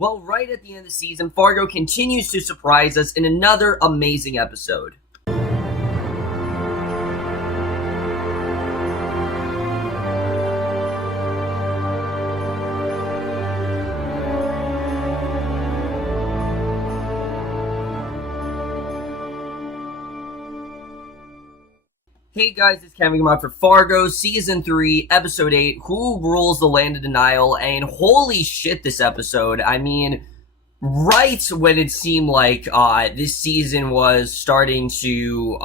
Well, right at the end of the season, Fargo continues to surprise us in another amazing episode. Hey guys, it's Kevin coming out for Fargo, Season 3, Episode 8, Who Rules the Land of Denial, and holy shit this episode, I mean, right when it seemed like this season was starting to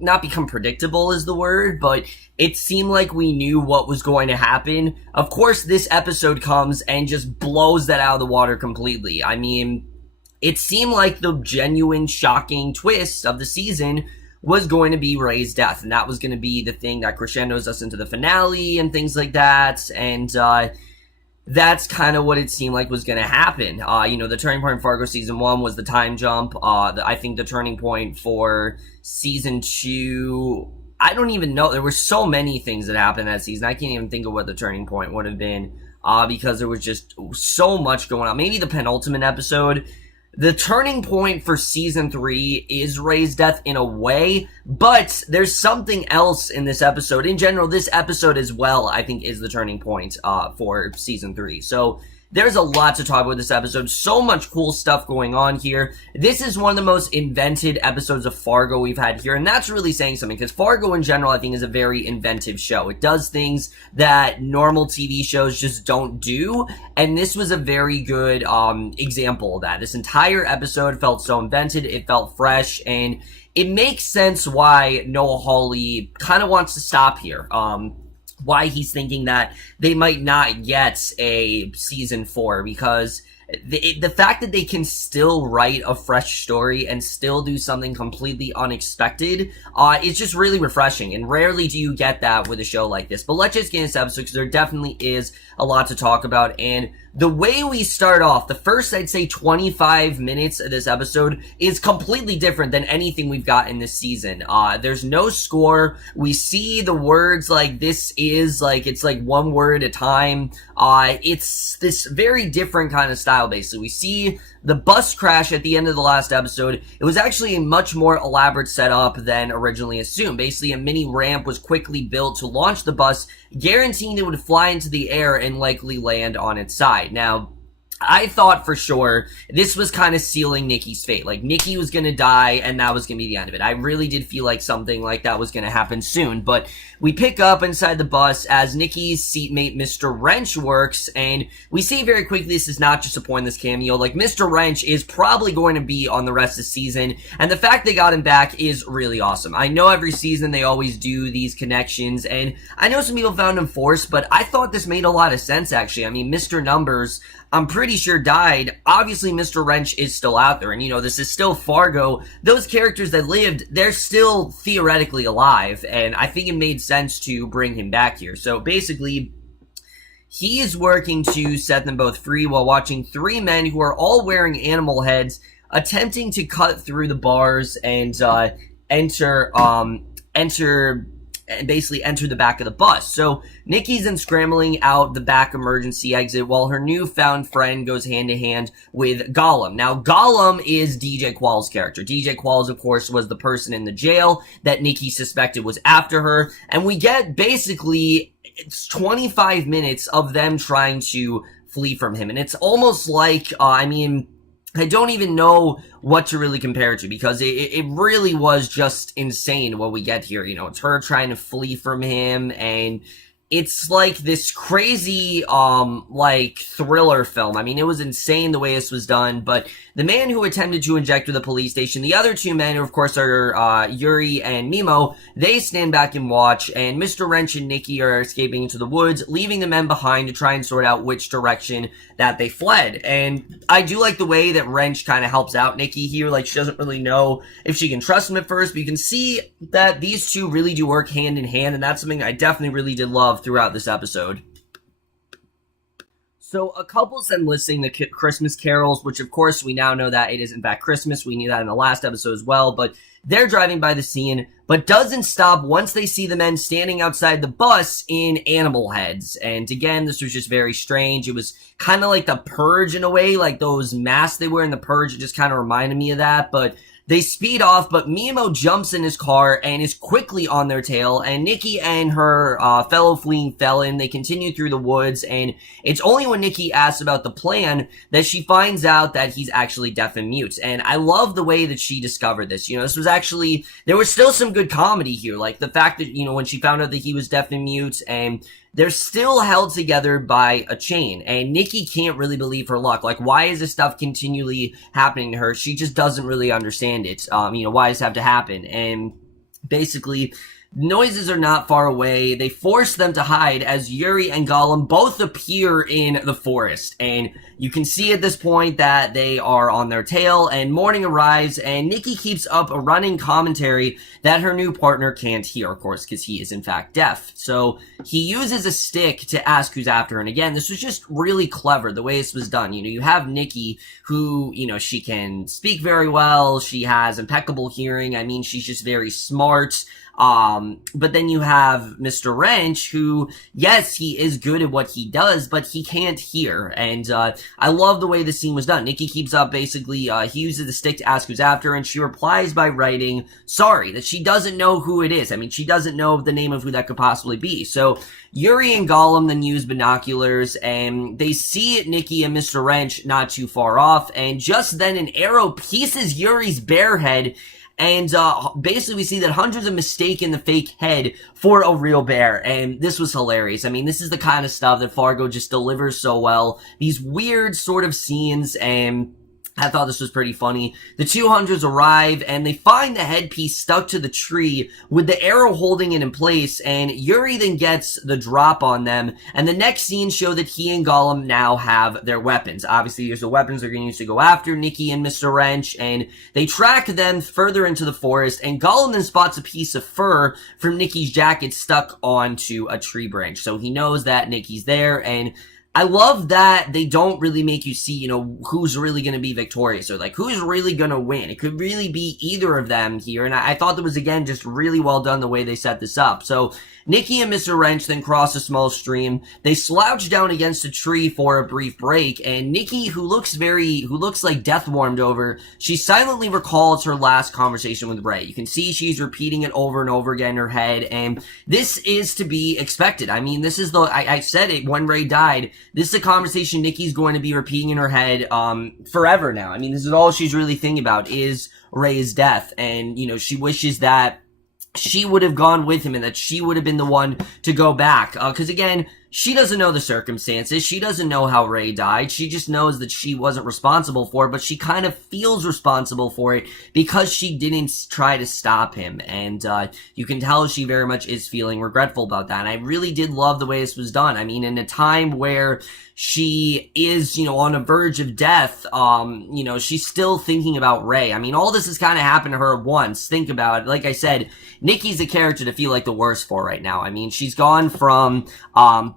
not become predictable is the word, but it seemed like we knew what was going to happen. Of course, this episode comes and just blows that out of the water completely. I mean, it seemed like the genuine shocking twist of the season was going to be Ray's death, and that was going to be the thing that crescendos us into the finale and things like that, and that's kind of what it seemed like was going to happen. The turning point in Fargo Season 1 was the time jump. I think the turning point for Season 2, I don't even know. There were so many things that happened that season. I can't even think of what the turning point would have been, because there was just so much going on. Maybe the penultimate episode. The turning point for Season 3 is Ray's death in a way, but there's something else in this episode. In general, this episode as well, I think, is the turning point for Season 3. So there's a lot to talk about this episode. So much cool stuff going on here. This is one of the most invented episodes of Fargo we've had here, and that's really saying something, because Fargo in general, I think, is a very inventive show. It does things that normal TV shows just don't do, and this was a very good example of that. This entire episode felt so invented, it felt fresh, and it makes sense why Noah Hawley kind of wants to stop here. Why he's thinking that they might not get a season 4, because the fact that they can still write a fresh story and still do something completely unexpected is just really refreshing, and rarely do you get that with a show like this. But let's just get into this episode, because there definitely is a lot to talk about. And the way we start off, the first, I'd say, 25 minutes of this episode is completely different than anything we've got in this season. There's no score. We see the words like this is, like, it's like one word at a time. It's this very different kind of style, basically. We see the bus crash at the end of the last episode. It was actually a much more elaborate setup than originally assumed. Basically, a mini ramp was quickly built to launch the bus, guaranteeing it would fly into the air and likely land on its side. Now, I thought for sure this was kind of sealing Nikki's fate. Like, Nikki was going to die, and that was going to be the end of it. I really did feel like something like that was going to happen soon. But we pick up inside the bus as Nikki's seatmate, Mr. Wrench, works, and we see very quickly this is not just a pointless cameo. Like, Mr. Wrench is probably going to be on the rest of the season, and the fact they got him back is really awesome. I know every season they always do these connections, and I know some people found him forced, but I thought this made a lot of sense, actually. I mean, Mr. Numbers, I'm pretty sure, died. Obviously, Mr. Wrench is still out there, and this is still Fargo. Those characters that lived, they're still theoretically alive, and I think it made sense to bring him back here. So basically, he is working to set them both free while watching three men who are all wearing animal heads attempting to cut through the bars and enter the back of the bus. So Nikki's then scrambling out the back emergency exit while her newfound friend goes hand to hand with Gollum. Now, Gollum is DJ Qualls' character. DJ Qualls, of course, was the person in the jail that Nikki suspected was after her, and we get basically 25 minutes of them trying to flee from him, and it's almost like, I don't even know what to really compare it to, because it really was just insane what we get here. It's her trying to flee from him, and it's like this crazy, thriller film. I mean, it was insane the way this was done, but the man who attempted to inject to the police station, the other two men, who of course are, Yuri and Nemo, they stand back and watch, and Mr. Wrench and Nikki are escaping into the woods, leaving the men behind to try and sort out which direction that they fled. And I do like the way that Wrench kind of helps out Nikki here. Like, she doesn't really know if she can trust him at first, but you can see that these two really do work hand in hand, and that's something I definitely really did love throughout this episode. So a couple's then listening to Christmas carols, which of course we now know that it is in fact Christmas. We knew that in the last episode as well, but they're driving by the scene, but doesn't stop once they see the men standing outside the bus in animal heads. And again, this was just very strange. It was kind of like the Purge in a way, like those masks they wear in the Purge. It just kind of reminded me of that, but they speed off, but Mimo jumps in his car and is quickly on their tail, and Nikki and her fellow fleeing felon, they continue through the woods, and it's only when Nikki asks about the plan that she finds out that he's actually deaf and mute. And I love the way that she discovered this. This was actually, there was still some good comedy here, like the fact that, when she found out that he was deaf and mute, and they're still held together by a chain, and Nikki can't really believe her luck. Like, why is this stuff continually happening to her? She just doesn't really understand it. Why does it have to happen? And basically, noises are not far away. They force them to hide as Yuri and Gollum both appear in the forest. And you can see at this point that they are on their tail, and morning arrives, and Nikki keeps up a running commentary that her new partner can't hear, of course, because he is in fact deaf. So he uses a stick to ask who's after her. And again, this was just really clever, the way this was done. You have Nikki, who, she can speak very well. She has impeccable hearing. I mean, she's just very smart. But then you have Mr. Wrench, who, yes, he is good at what he does, but he can't hear. And, I love the way the scene was done. Nikki keeps up, basically, he uses the stick to ask who's after her, and she replies by writing, sorry, that she doesn't know who it is. I mean, she doesn't know the name of who that could possibly be. So, Yuri and Gollum then use binoculars, and they see Nikki and Mr. Wrench not too far off, and just then an arrow pierces Yuri's bare head. And basically we see that hunters have mistaken the fake head for a real bear, and this was hilarious. I mean, this is the kind of stuff that Fargo just delivers so well. These weird sort of scenes, and I thought this was pretty funny. The two hunters arrive, and they find the headpiece stuck to the tree with the arrow holding it in place, and Yuri then gets the drop on them, and the next scene show that he and Gollum now have their weapons. Obviously, here's the weapons they're going to use to go after Nikki and Mr. Wrench, and they track them further into the forest, and Gollum then spots a piece of fur from Nikki's jacket stuck onto a tree branch, so he knows that Nikki's there, and I love that they don't really make you see, who's really going to be victorious, or like who's really going to win. It could really be either of them here, and I thought that was, again, just really well done the way they set this up. So Nikki and Mr. Wrench then cross a small stream. They slouch down against a tree for a brief break, and Nikki, who looks like death warmed over, she silently recalls her last conversation with Ray. You can see she's repeating it over and over again in her head, and this is to be expected. I mean, this is I said it when Ray died. This is a conversation Nikki's going to be repeating in her head, forever now. I mean, this is all she's really thinking about is Ray's death, and, she wishes that she would have gone with him and that she would have been the one to go back. Because again, she doesn't know the circumstances. She doesn't know how Ray died. She just knows that she wasn't responsible for it, but she kind of feels responsible for it because she didn't try to stop him. And you can tell she very much is feeling regretful about that. And I really did love the way this was done. I mean, in a time where she is, on a verge of death, she's still thinking about Ray. I mean, all this has kind of happened to her once. Think about it. Like I said, Nikki's the character to feel like the worst for right now. I mean, she's gone from,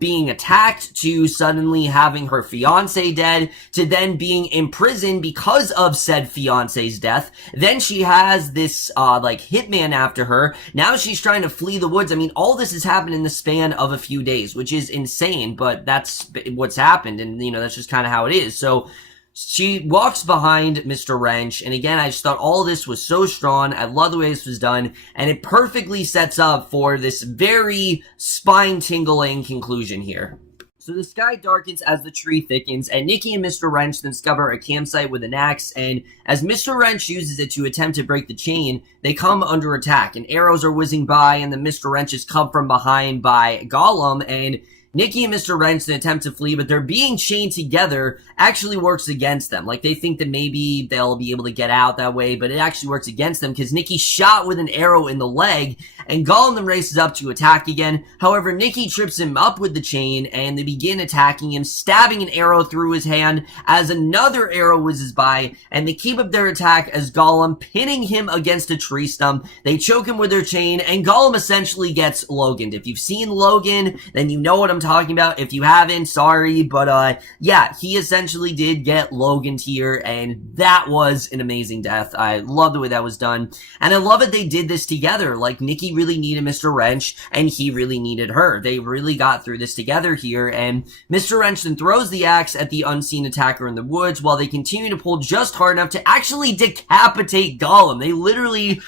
being attacked to suddenly having her fiance dead to then being imprisoned because of said fiance's death. Then she has this, hitman after her. Now she's trying to flee the woods. I mean, all this has happened in the span of a few days, which is insane, but that's what's happened, and, that's just kind of how it is. So she walks behind Mr. Wrench, and again, I just thought all this was so strong. I love the way this was done, and it perfectly sets up for this very spine-tingling conclusion here. So the sky darkens as the tree thickens, and Nikki and Mr. Wrench then discover a campsite with an axe, and as Mr. Wrench uses it to attempt to break the chain, they come under attack, and arrows are whizzing by, and the Mr. Wrenches come from behind by Gollum, and Nikki and Mr. Wrench attempt to flee, but they're being chained together actually works against them. Like, they think that maybe they'll be able to get out that way, but it actually works against them because Nikki's shot with an arrow in the leg, and Gollum then races up to attack again. However, Nikki trips him up with the chain, and they begin attacking him, stabbing an arrow through his hand as another arrow whizzes by, and they keep up their attack as Gollum, pinning him against a tree stump. They choke him with their chain, and Gollum essentially gets Logan'd. If you've seen Logan, then you know what I'm talking about. If you haven't, sorry, but yeah, he essentially did get Logan'd here, and that was an amazing death. I love the way that was done, and I love that they did this together. Like, Nikki really needed Mr. Wrench, and he really needed her. They really got through this together here, and Mr. Wrench then throws the axe at the unseen attacker in the woods while they continue to pull just hard enough to actually decapitate Gollum. They literally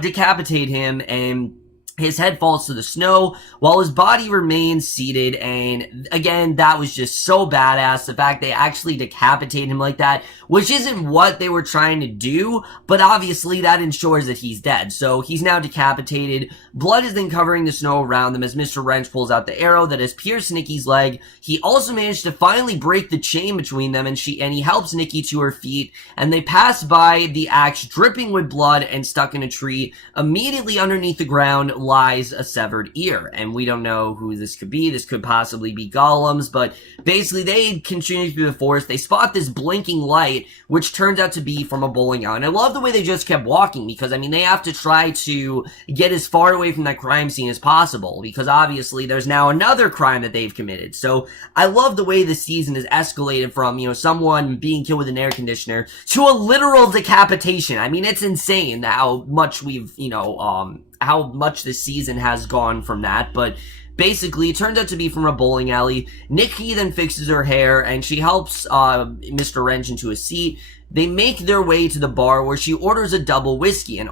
decapitate him, and his head falls to the snow while his body remains seated, and again, that was just so badass. The fact they actually decapitate him like that, which isn't what they were trying to do, but obviously that ensures that he's dead. So he's now decapitated. Blood is then covering the snow around them as Mr. Wrench pulls out the arrow that has pierced Nikki's leg. He also managed to finally break the chain between them, and he helps Nikki to her feet, and they pass by the axe dripping with blood and stuck in a tree. Immediately underneath the ground lies a severed ear, and we don't know who this could be. This could possibly be Gollum's, but basically they continue through the forest. They spot this blinking light, which turns out to be from a bowling alley. And I love the way they just kept walking, because I mean, they have to try to get as far away from that crime scene as possible, because obviously there's now another crime that they've committed. So I love the way the season has escalated from, you know, someone being killed with an air conditioner to a literal decapitation. I mean, it's insane how much we've, you know, how much this season has gone from that, but basically, it turns out to be from a bowling alley. Nikki then fixes her hair, and she helps Mr. Wrench into a seat. They make their way to the bar where she orders a double whiskey and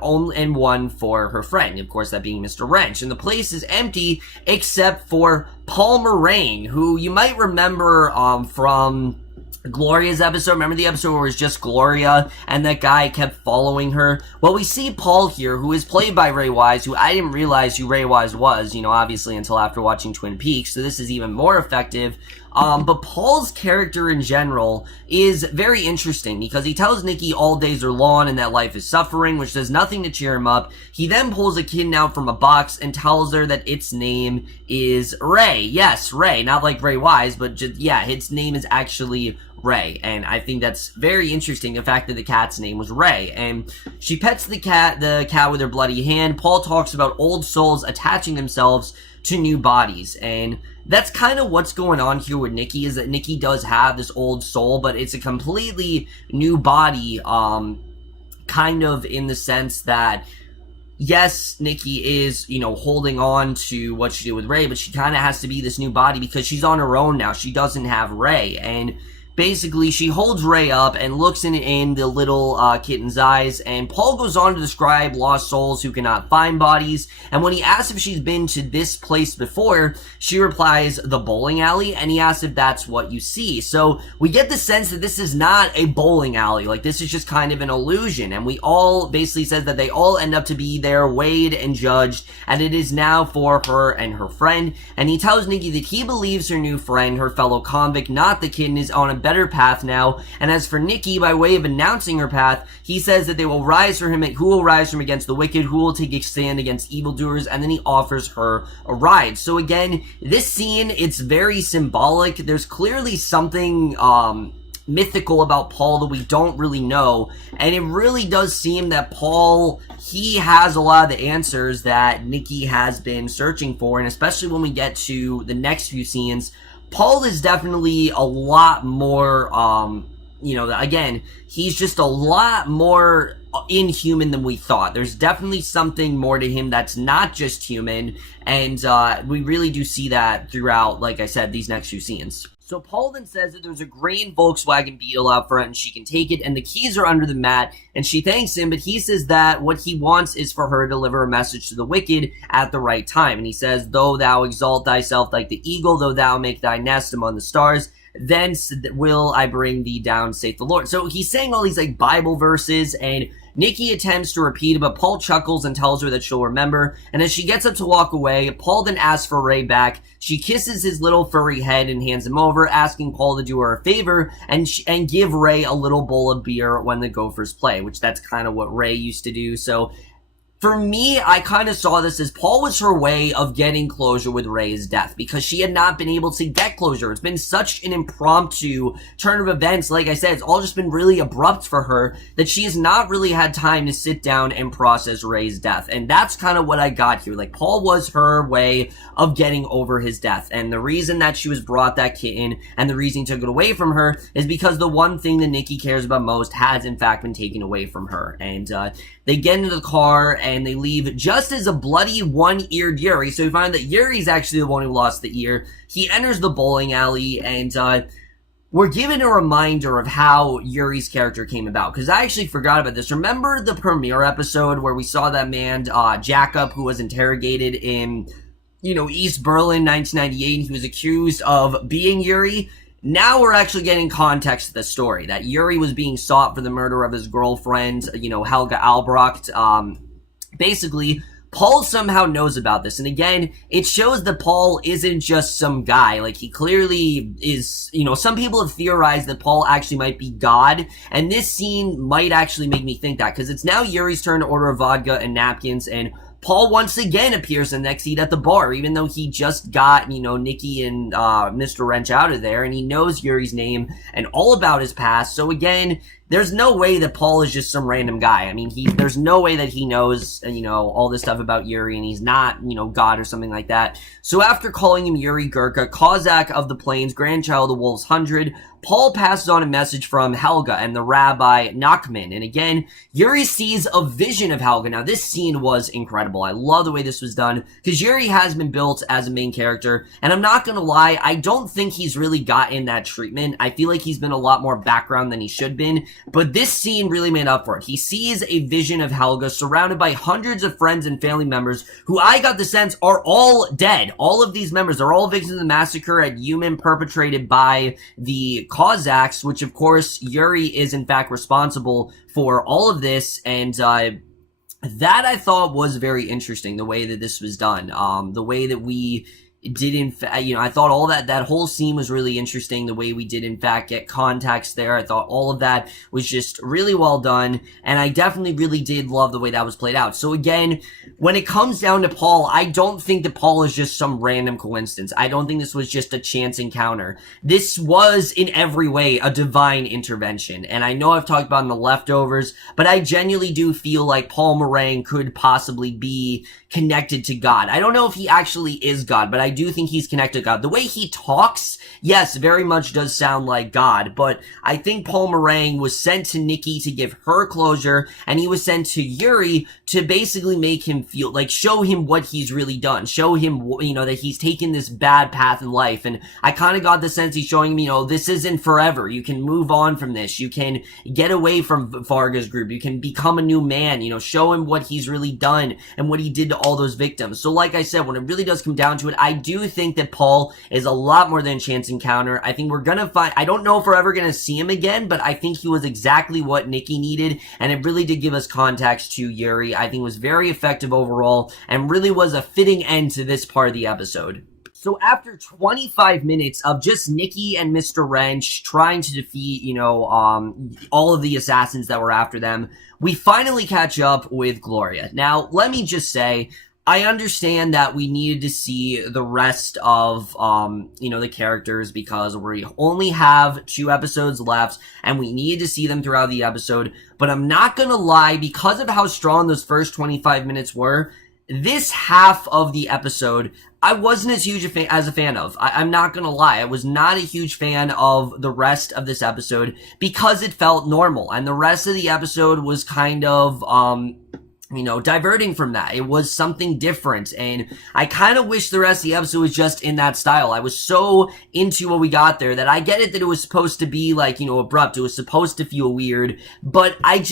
one for her friend, of course, that being Mr. Wrench. And the place is empty except for Paul Moraine, who you might remember from Gloria's episode. Remember the episode where it was just Gloria and that guy kept following her? Well, we see Paul here, who is played by Ray Wise, who I didn't realize who Ray Wise was, you know, obviously until after watching Twin Peaks, so this is even more effective. But Paul's character in general is very interesting because he tells Nikki all days are long and that life is suffering, which does nothing to cheer him up. He then pulls a kitten out from a box and tells her that its name is Ray. Yes, Ray. Not like Ray Wise, but just, yeah, its name is actually Ray, and I think that's very interesting, the fact that the cat's name was Ray. And she pets the cat with her bloody hand. Paul talks about old souls attaching themselves to new bodies, and that's kind of what's going on here with Nikki, is that Nikki does have this old soul, but it's a completely new body, kind of in the sense that, yes, Nikki is, you know, holding on to what she did with Ray, but she kind of has to be this new body because she's on her own now. She doesn't have Ray, and basically, she holds Ray up and looks in the little kitten's eyes, and Paul goes on to describe lost souls who cannot find bodies, and when he asks if she's been to this place before, she replies, the bowling alley, and he asks if that's what you see. So, we get the sense that this is not a bowling alley, like, this is just kind of an illusion, and we all, basically says that they all end up to be there, weighed and judged, and it is now for her and her friend, and he tells Nikki that he believes her new friend, her fellow convict, not the kitten, is on a better path now. And as for Nikki, by way of announcing her path, he says that they will rise for him, who will rise from against the wicked, who will take a stand against evildoers, and then he offers her a ride. So again, this scene, it's very symbolic. There's clearly something mythical about Paul that we don't really know, and it really does seem that Paul, he has a lot of the answers that Nikki has been searching for, and especially when we get to the next few scenes, Paul is definitely a lot more, you know, again, he's just a lot more inhuman than we thought. There's definitely something more to him that's not just human, and we really do see that throughout, like I said, these next few scenes. So Paul then says that there's a green Volkswagen Beetle out front and she can take it, and the keys are under the mat, and she thanks him, but he says that what he wants is for her to deliver a message to the wicked at the right time. And he says, though thou exalt thyself like the eagle, though thou make thy nest among the stars, then will I bring thee down, saith the Lord. So he's saying all these like Bible verses, and Nikki attempts to repeat it, but Paul chuckles and tells her that she'll remember, and as she gets up to walk away, Paul then asks for Ray back. She kisses his little furry head and hands him over, asking Paul to do her a favor and give Ray a little bowl of beer when the Gophers play, which that's kind of what Ray used to do. So For me, I kind of saw this as Paul was her way of getting closure with Ray's death, because she had not been able to get closure. It's been such an impromptu turn of events. Like I said, it's all just been really abrupt for her that she has not really had time to sit down and process Ray's death. And that's kind of what I got here. Like, Paul was her way of getting over his death. And the reason that she was brought that kitten and the reason he took it away from her is because the one thing that Nikki cares about most has in fact been taken away from her. And they get into the car and they leave just as a bloody one-eared Yuri. So we find that Yuri's actually the one who lost the ear. He enters the bowling alley, and we're given a reminder of how Yuri's character came about, because I actually forgot about this. Remember the premiere episode where we saw that man, Jacob, who was interrogated in, East Berlin, 1998, and he was accused of being Yuri? Now we're actually getting context to the story, that Yuri was being sought for the murder of his girlfriend, Helga Albrecht. Basically, Paul somehow knows about this. And again, it shows that Paul isn't just some guy. Like, he clearly is, some people have theorized that Paul actually might be God. And this scene might actually make me think that, because it's now Yuri's turn to order vodka and napkins, and Paul once again appears in the next seat at the bar, even though he just got, Nikki and Mr. Wrench out of there, and he knows Yuri's name and all about his past. So again, there's no way that Paul is just some random guy. I mean, there's no way that he knows, all this stuff about Yuri, and he's not, God or something like that. So after calling him Yuri Gurka, Cossack of the Plains, grandchild of Wolves 100, Paul passes on a message from Helga and the Rabbi Nachman. And again, Yuri sees a vision of Helga. Now, this scene was incredible. I love the way this was done, because Yuri has been built as a main character. And I'm not going to lie, I don't think he's really gotten that treatment. I feel like he's been a lot more background than he should been. But this scene really made up for it. He sees a vision of Helga surrounded by hundreds of friends and family members who I got the sense are all dead. All of these members are all victims of the massacre at Human perpetrated by the Cossacks, which of course Yuri is in fact responsible for all of this. And that I thought was very interesting, the way that this was done. The way that we did in fact, I thought all that whole scene was really interesting, the way we did in fact get context there. I thought all of that was just really well done, and I definitely really did love the way that was played out. So again, when it comes down to Paul, I don't think that Paul is just some random coincidence. I don't think this was just a chance encounter. This was in every way a divine intervention, and I know I've talked about in The Leftovers, but I genuinely do feel like Paul Morang could possibly be connected to God. I don't know if he actually is God, but I do think he's connected to God. The way he talks, yes, very much does sound like God, but I think Paul Morang was sent to Nikki to give her closure, and he was sent to Yuri to basically make him feel, like, show him what he's really done, show him, that he's taken this bad path in life. And I kind of got the sense he's showing him, this isn't forever. You can move on from this. You can get away from Fargo's group. You can become a new man, show him what he's really done and what he did to all those victims. So like I said, when it really does come down to it, I do think that Paul is a lot more than a chance encounter. I think we're gonna find, I don't know if we're ever gonna see him again, but I think he was exactly what Nikki needed, and it really did give us context to Yuri. I think it was very effective overall, and really was a fitting end to this part of the episode. So after 25 minutes of just Nikki and Mr. Wrench trying to defeat, all of the assassins that were after them, we finally catch up with Gloria. Now, let me just say, I understand that we needed to see the rest of, the characters, because we only have 2 episodes left, and we needed to see them throughout the episode. But I'm not gonna lie, because of how strong those first 25 minutes were, this half of the episode, I wasn't as huge as a fan of. I'm not gonna lie. I was not a huge fan of the rest of this episode because it felt normal. And the rest of the episode was kind of, diverting from that. It was something different, and I kind of wish the rest of the episode was just in that style. I was so into what we got there that I get it that it was supposed to be like, abrupt. It was supposed to feel weird, but I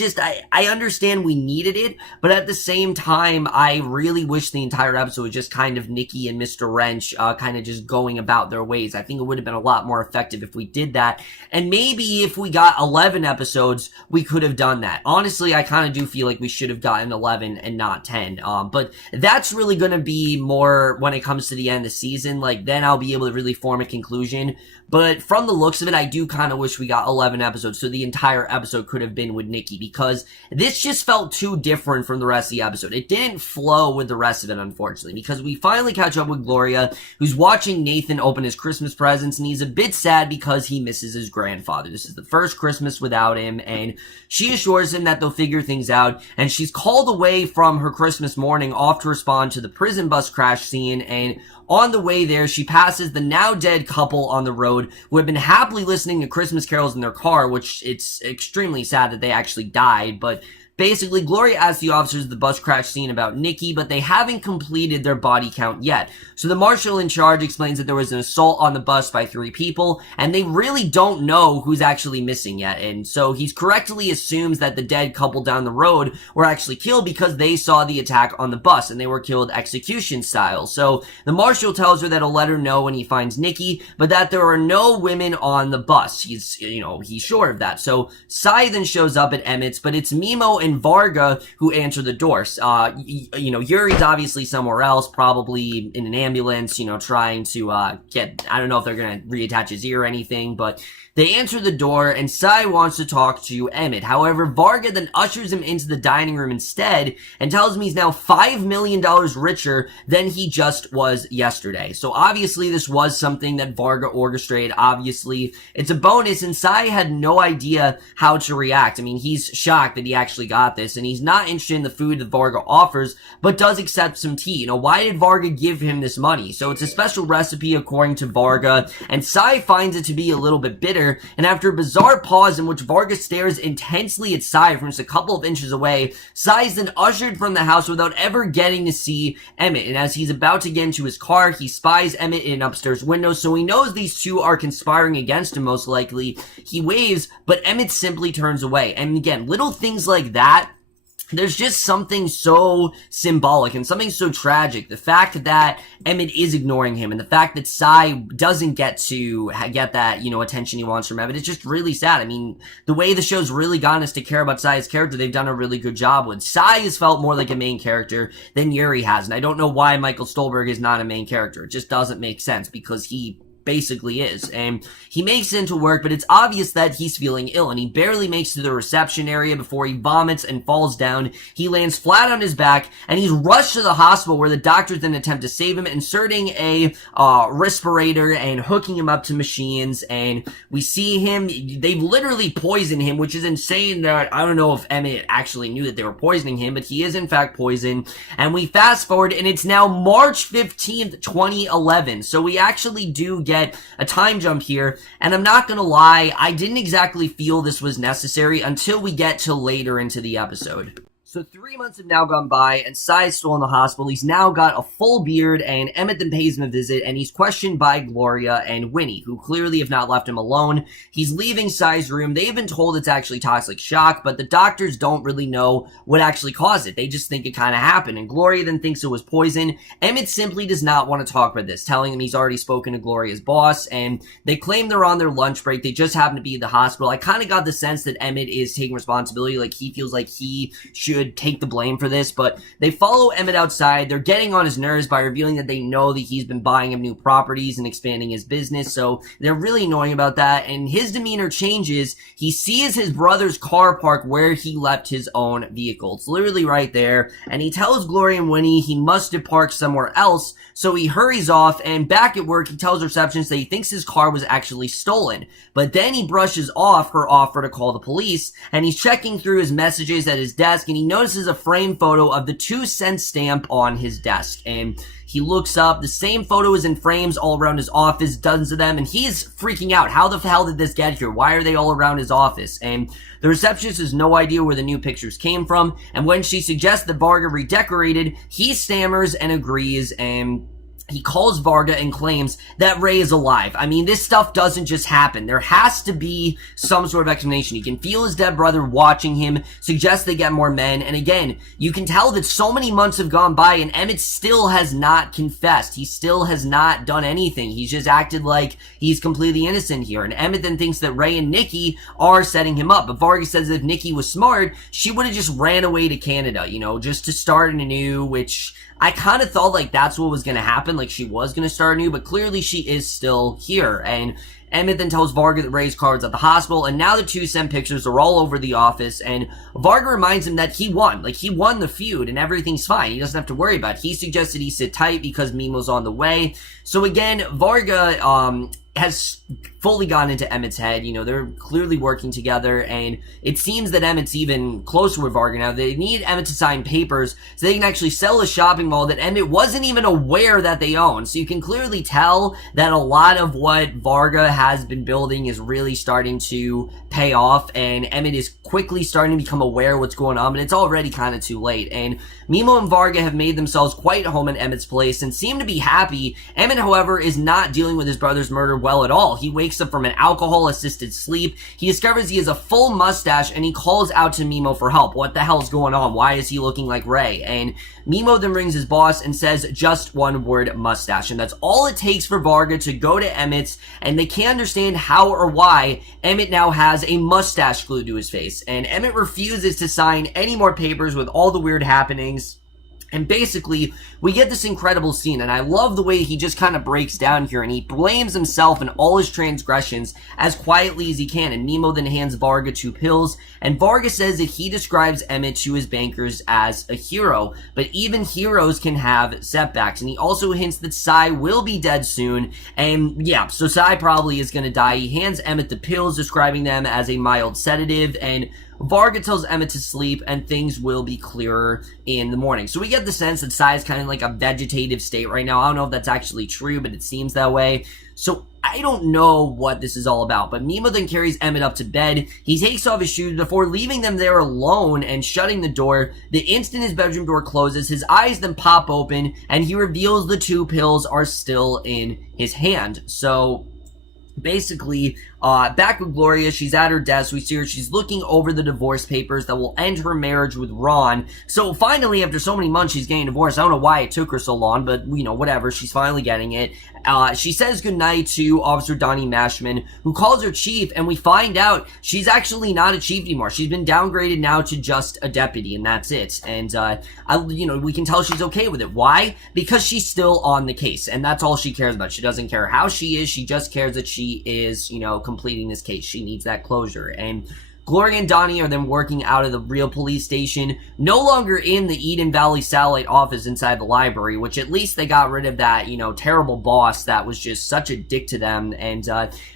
understand we needed it, but at the same time, I really wish the entire episode was just kind of Nikki and Mr. Wrench, kind of just going about their ways. I think it would have been a lot more effective if we did that, and maybe if we got 11 episodes, we could have done that. Honestly, I kind of do feel like we should have gotten 11 and not 10. But that's really going to be more when it comes to the end of the season. Like, then I'll be able to really form a conclusion. but from the looks of it, I do kind of wish we got 11 episodes, so the entire episode could have been with Nikki, because this just felt too different from the rest of the episode. It didn't flow with the rest of it, unfortunately, because we finally catch up with Gloria, who's watching Nathan open his Christmas presents, and he's a bit sad because he misses his grandfather. This is the first Christmas without him, and she assures him that they'll figure things out, and she's called away from her Christmas morning off to respond to the prison bus crash scene, and on the way there, she passes the now dead couple on the road who have been happily listening to Christmas carols in their car, which it's extremely sad that they actually died, but basically, Gloria asks the officers of the bus crash scene about Nikki, but they haven't completed their body count yet. So the marshal in charge explains that there was an assault on the bus by 3 people, and they really don't know who's actually missing yet. And so he correctly assumes that the dead couple down the road were actually killed because they saw the attack on the bus, and they were killed execution style. So the marshal tells her that he'll let her know when he finds Nikki, but that there are no women on the bus. He's sure of that. So Sai then shows up at Emmitt's, but it's Mimo and Varga who answer the doors. Yuri's obviously somewhere else, probably in an ambulance, trying to get, I don't know if they're gonna reattach his ear or anything, but they answer the door, and Sai wants to talk to Emmett. However, Varga then ushers him into the dining room instead and tells him he's now $5 million richer than he just was yesterday. So obviously this was something that Varga orchestrated. Obviously, it's a bonus, and Sai had no idea how to react. I mean, he's shocked that he actually got this, and he's not interested in the food that Varga offers, but does accept some tea. Why did Varga give him this money? So it's a special recipe according to Varga, and Sai finds it to be a little bit bitter. And after a bizarre pause in which Varga stares intensely at Sai from just a couple of inches away, Sai is then ushered from the house without ever getting to see Emmett. And as he's about to get into his car, he spies Emmett in an upstairs window, so he knows these two are conspiring against him most likely. He waves, but Emmett simply turns away. And again, little things like that, there's just something so symbolic and something so tragic. The fact that Emmett is ignoring him, and the fact that Sai doesn't get to get that, attention he wants from Emmett, it's just really sad. I mean, the way the show's really gotten us to care about Sai's character, they've done a really good job with. Sai has felt more like a main character than Yuri has, and I don't know why Michael Stolberg is not a main character. It just doesn't make sense, because he basically is, and he makes it into work, but it's obvious that he's feeling ill, and he barely makes it to the reception area before he vomits and falls down. He lands flat on his back, and he's rushed to the hospital, where the doctors then attempt to save him, inserting a respirator and hooking him up to machines. And we see him, they've literally poisoned him, which is insane. That I don't know if Emmett actually knew that they were poisoning him, but he is in fact poisoned. And we fast forward, and it's now March 15th, 2011, so we actually do get a time jump here, and I'm not gonna lie, I didn't exactly feel this was necessary until we get to later into the episode. So 3 months have now gone by, and Sai is still in the hospital. He's now got a full beard, and Emmett then pays him a visit, and he's questioned by Gloria and Winnie, who clearly have not left him alone. He's leaving Sai's room. They've been told it's actually toxic shock, but the doctors don't really know what actually caused it. They just think it kind of happened, and Gloria then thinks it was poison. Emmett simply does not want to talk about this, telling him he's already spoken to Gloria's boss, and they claim they're on their lunch break. They just happen to be at the hospital. I kind of got the sense that Emmett is taking responsibility, like he feels like he should take the blame for this, but they follow Emmett outside. They're getting on his nerves by revealing that they know that he's been buying him new properties and expanding his business, so they're really annoying about that, and his demeanor changes. He sees his brother's car parked where he left his own vehicle. It's literally right there, and he tells Gloria and Winnie he must have parked somewhere else, so he hurries off, and back at work, he tells receptionist that he thinks his car was actually stolen, but then he brushes off her offer to call the police, and he's checking through his messages at his desk, and he notices a frame photo of the 2-cent stamp on his desk, and he looks up. The same photo is in frames all around his office, dozens of them, and he's freaking out. How the hell did this get here? Why are they all around his office? And the receptionist has no idea where the new pictures came from, and when she suggests that Varga redecorated, he stammers and agrees, and he calls Varga and claims that Ray is alive. I mean, this stuff doesn't just happen. There has to be some sort of explanation. You can feel his dead brother watching him, suggests they get more men, and again, you can tell that so many months have gone by and Emmett still has not confessed. He still has not done anything. He's just acted like he's completely innocent here, and Emmett then thinks that Ray and Nikki are setting him up, but Varga says that if Nikki was smart, she would have just ran away to Canada, just to start anew, which I kind of thought like that's what was going to happen, like she was going to start anew, but clearly she is still here, and Emmett then tells Varga that Ray's car's at the hospital, and now the two send pictures. They're all over the office, and Varga reminds him that he won. Like, he won the feud, and everything's fine. He doesn't have to worry about it. He suggested he sit tight because Mimo's on the way. So again, Varga, has fully gone into Emmett's head. You know, they're clearly working together, and it seems that Emmett's even closer with Varga now. They need Emmett to sign papers so they can actually sell a shopping mall that Emmett wasn't even aware that they own. So you can clearly tell that a lot of what Varga has been building is really starting to pay off, and Emmett is quickly starting to become aware of what's going on, but it's already kind of too late. And Mimo and Varga have made themselves quite home at Emmett's place and seem to be happy. Emmett, however, is not dealing with his brother's murder well at all. He wakes up from an alcohol-assisted sleep. He discovers he has a full mustache, and he calls out to Mimo for help. What the hell's going on? Why is he looking like Ray? And Mimo then rings his boss and says just one word, mustache. And that's all it takes for Varga to go to Emmett's, and they can't understand how or why Emmett now has a mustache glued to his face. And Emmett refuses to sign any more papers with all the weird happenings. And basically, we get this incredible scene, and I love the way he just kind of breaks down here, and he blames himself and all his transgressions as quietly as he can, and Mimo then hands Varga 2 pills, and Varga says that he describes Emmett to his bankers as a hero, but even heroes can have setbacks, and he also hints that Sai will be dead soon, and yeah, so Sai probably is gonna die. He hands Emmett the pills, describing them as a mild sedative, and Varga tells Emmett to sleep, and things will be clearer in the morning. So we get the sense that Sai is kind of like a vegetative state right now. I don't know if that's actually true, but it seems that way. So I don't know what this is all about, but Mimo then carries Emmett up to bed. He takes off his shoes before leaving them there alone and shutting the door. The instant his bedroom door closes, his eyes then pop open, and he reveals the 2 pills are still in his hand. So basically, back with Gloria, she's at her desk. We see her, she's looking over the divorce papers that will end her marriage with Ron. So finally, after so many months, she's getting divorced. I don't know why it took her so long, but, you know, whatever. She's finally getting it. She says goodnight to Officer Donnie Mashman, who calls her chief, and we find out she's actually not a chief anymore. She's been downgraded now to just a deputy, and that's it. And, you know, we can tell she's okay with it. Why? Because she's still on the case, and that's all she cares about. She doesn't care how she is. She just cares that she is, you know, completing this case. She needs that closure. And Gloria and Donnie are then working out of the real police station, no longer in the Eden Valley satellite office inside the library, which at least they got rid of that, you know, terrible boss that was just such a dick to them. And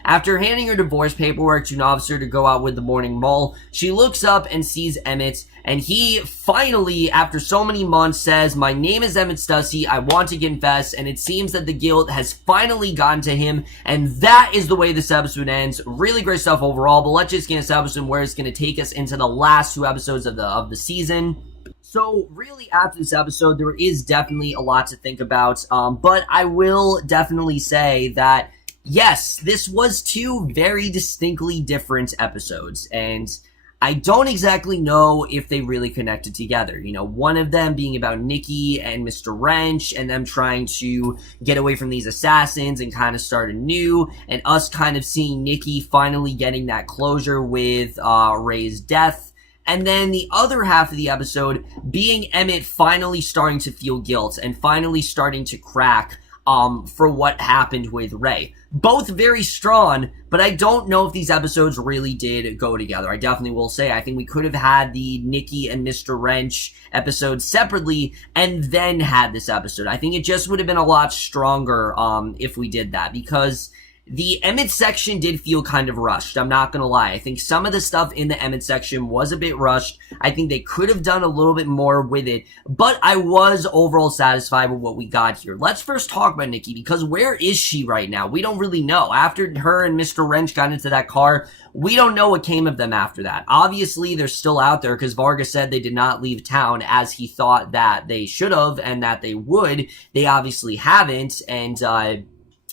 after handing her divorce paperwork to an officer to go out with the morning mall, she looks up and sees Emmett, and he finally, after so many months, says, "My name is Emmett Stussy, I want to confess," and it seems that the guilt has finally gotten to him, and that is the way this episode ends. Really great stuff overall, but let's just get into this episode where it's going to take us into the last 2 episodes of the season. So really, after this episode, there is definitely a lot to think about, but I will definitely say that, yes, this was 2 very distinctly different episodes, and I don't exactly know if they really connected together. You know, one of them being about Nikki and Mr. Wrench and them trying to get away from these assassins and kind of start anew, and us kind of seeing Nikki finally getting that closure with Ray's death. And then the other half of the episode being Emmett finally starting to feel guilt and finally starting to crack for what happened with Ray. Both very strong, but I don't know if these episodes really did go together. I definitely will say, I think we could have had the Nikki and Mr. Wrench episode separately and then had this episode. I think it just would have been a lot stronger if we did that, because the Emmett section did feel kind of rushed. I'm not gonna lie. I think some of the stuff in the Emmett section was a bit rushed. I think they could have done a little bit more with it, but I was overall satisfied with what we got here. Let's first talk about Nikki, because where is she right now? We don't really know. After her and Mr. Wrench got into that car, we don't know what came of them after that. Obviously, they're still out there, because Varga said they did not leave town as he thought that they should have and that they would. They obviously haven't, and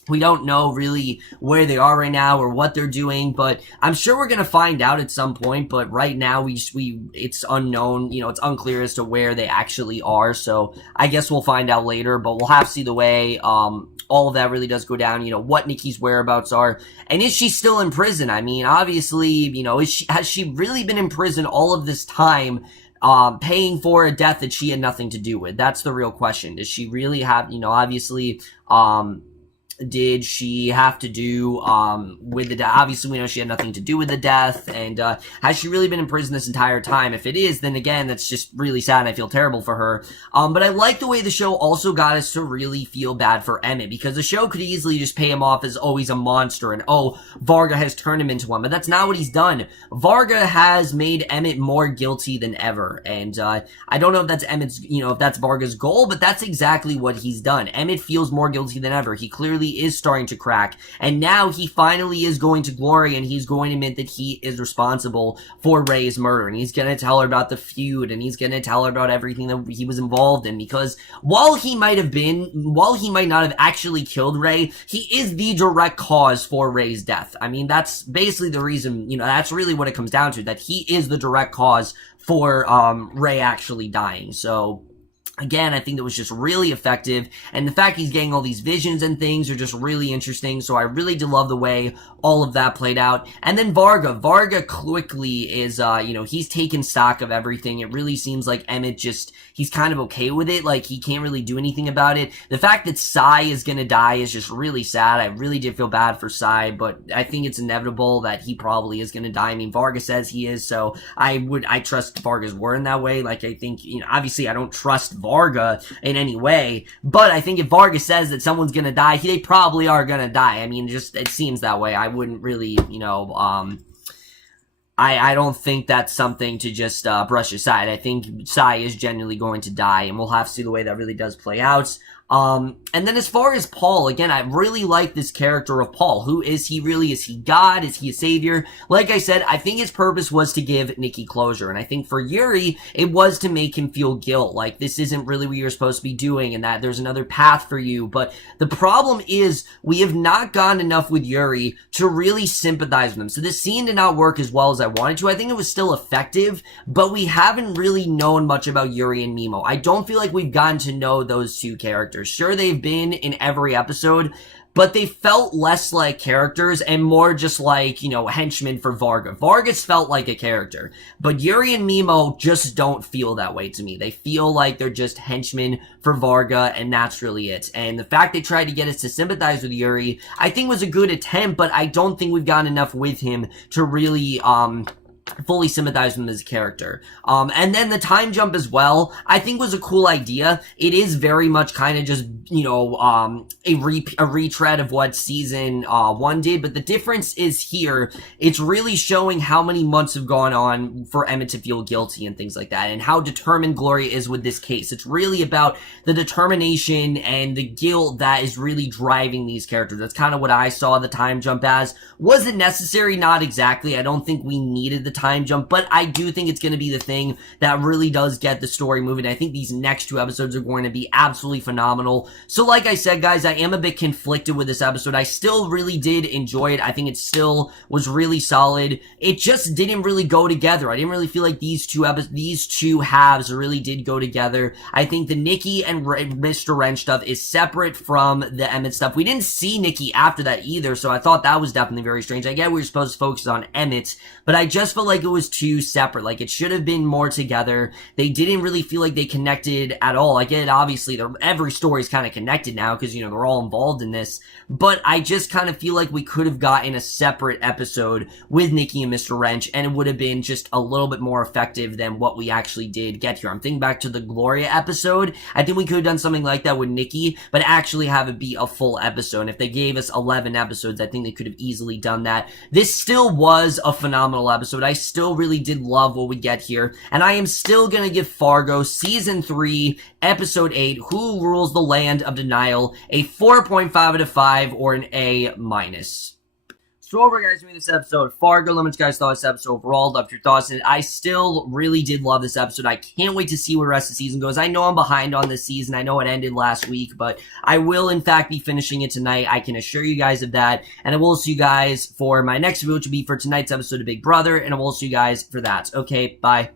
we don't know really where they are right now or what they're doing, but I'm sure we're going to find out at some point. But right now, it's unknown, you know, it's unclear as to where they actually are. So I guess we'll find out later, but we'll have to see the way all of that really does go down, you know, what Nikki's whereabouts are. And is she still in prison? I mean, obviously, you know, has she really been in prison all of this time, paying for a death that she had nothing to do with? That's the real question. Does she really have, you know, obviously, did she have to do with the death? Obviously, we know she had nothing to do with the death, and has she really been in prison this entire time? If it is, then again, that's just really sad, and I feel terrible for her. But I like the way the show also got us to really feel bad for Emmett, because the show could easily just pay him off as, oh, he's a monster, and oh, Fargo has turned him into one, but that's not what he's done. Fargo has made Emmett more guilty than ever, and I don't know if that's Emmett's, if that's Fargo's goal, but that's exactly what he's done. Emmett feels more guilty than ever. He clearly is starting to crack, and now he finally is going to Gloria, and he's going to admit that he is responsible for Ray's murder, and he's going to tell her about the feud, and he's going to tell her about everything that he was involved in, because while he might not have actually killed Ray, he is the direct cause for Ray's death. I mean, that's basically the reason, that's really what it comes down to, that he is the direct cause for Ray actually dying. So again, I think that was just really effective, and the fact he's getting all these visions and things are just really interesting, so I really did love the way all of that played out. And then Fargo quickly is, he's taken stock of everything. It really seems like Emmett he's kind of okay with it, like he can't really do anything about it. The fact that Sai is gonna die is just really sad. I really did feel bad for Sai, but I think it's inevitable that he probably is gonna die. I mean, Fargo says he is, so I trust Fargo's word in that way. Like, I think, obviously I don't trust Fargo in any way, but I think if Fargo says that someone's gonna die, they probably are gonna die. I mean, it seems that way. I wouldn't really, I don't think that's something to just brush aside. I think Sai is genuinely going to die, and we'll have to see the way that really does play out. And then as far as Paul, again, I really like this character of Paul. Who is he really? Is he God? Is he a savior? Like I said, I think his purpose was to give Nikki closure. And I think for Yuri, it was to make him feel guilt. Like, this isn't really what you're supposed to be doing, and that there's another path for you. But the problem is, we have not gone enough with Yuri to really sympathize with him. So this scene did not work as well as I wanted to. I think it was still effective, but we haven't really known much about Yuri and Mimo. I don't feel like we've gotten to know those two characters. Sure, they've been in every episode, but they felt less like characters and more just like, henchmen for Fargo. Vargas felt like a character, but Yuri and Mimo just don't feel that way to me. They feel like they're just henchmen for Varga, and that's really it. And the fact they tried to get us to sympathize with Yuri, I think was a good attempt, but I don't think we've gotten enough with him to really, fully sympathize with him as a character. And then the time jump as well, I think was a cool idea. It is very much kind of just, a retread of what season 1 did, but the difference is here, it's really showing how many months have gone on for Emmett to feel guilty and things like that, and how determined Gloria is with this case. It's really about the determination and the guilt that is really driving these characters. That's kind of what I saw the time jump as. Was it necessary? Not exactly. I don't think we needed the time jump, but I do think it's going to be the thing that really does get the story moving. I think these next 2 episodes are going to be absolutely phenomenal. So like I said, guys, I am a bit conflicted with this episode. I still really did enjoy it. I think it still was really solid. It just didn't really go together. I didn't really feel like these two halves really did go together. I think the Nikki and Mr. Wrench stuff is separate from the Emmett stuff. We didn't see Nikki after that either, so I thought that was definitely very strange. I get we were supposed to focus on Emmett, but I just felt like it was too separate. Like, it should have been more together. They didn't really feel like they connected at all. I get it, obviously, every story's kind of connected now because, they're all involved in this, but I just kind of feel like we could have gotten a separate episode with Nikki and Mr. Wrench, and it would have been just a little bit more effective than what we actually did get here. I'm thinking back to the Gloria episode. I think we could have done something like that with Nikki, but actually have it be a full episode. And if they gave us 11 episodes, I think they could have easily done that. This still was a phenomenal episode. I still really did love what we get here, and I am still gonna give Fargo Season 3, Episode 8, Who Rules the Land of Denial, a 4.5 out of 5, or an A-. So overall, guys, doing this episode, Fargo, let me know what you guys thought of this episode overall. Loved your thoughts on it. I still really did love this episode. I can't wait to see where the rest of the season goes. I know I'm behind on this season. I know it ended last week, but I will, in fact, be finishing it tonight. I can assure you guys of that. And I will see you guys for my next video, which will be for tonight's episode of Big Brother, and I will see you guys for that. Okay, bye.